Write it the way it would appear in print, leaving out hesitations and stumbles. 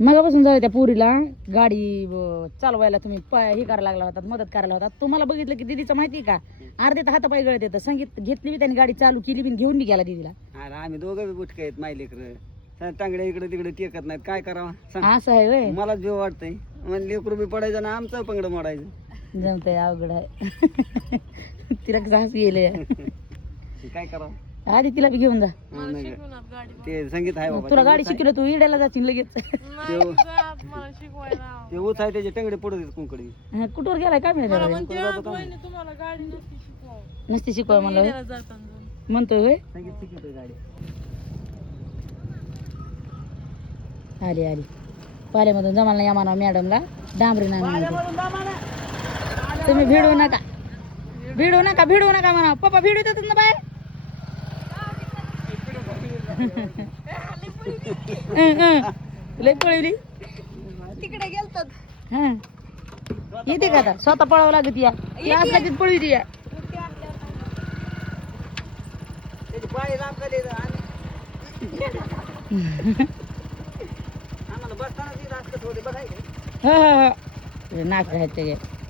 मगापासून जाऊ त्या पुरीला गाडी चालवायला तुम्ही हे करायला लागला होता, मदत करायला होता. तुम्हाला बघितलं की दीदीचं माहिती का, अर्धे तर हातापाय गळत येतं. संगीत घेतली बी त्याने, गाडी चालू केली बी, घेऊन बी गेला दीदीला. आम्ही दोघं बी बुटके आहेत माय लेकर, टांगड्या इकडे तिकडे टेकत नाहीत, काय करावं सांग. असं आहे व्हय. मला जीव वाटतंय म्हणजे लेकरू बी पडायचं ना आमचं पंगड मोडायचं. जमतंय, अवघड आहे. तिला घास गेले. काय करावं, आधी तिला बी घेऊन जा. ते संगीत आहे बाबा. तुला गाडी शिकलं, तू इड्याला जाशील लगेच. ते ऊस आहे त्याचे टंगडे पडत आहेत कुंकडी. कुठवर गेलाय काय माहिती. नसती शिकवाय म्हणलं म्हणतोय होय. संगीत शिकवतोय गाडी. आली आली पाल्यामधून जमाला नाही आम्हाला मॅडमला डांबरी नाही तुम्ही भिडू नका, भिडू नका, भिडू नका म्हणा. पप्पा भिडू देतात ना बाय. लय पळवली तिकडे गेलतात. हा येते का आता, स्वतः पळावं लागत या असला की पळवी या. त्याची पाळी लांब झाली आम्हाला बसताना बघायचं. हा हा हा नाक घ्यायचं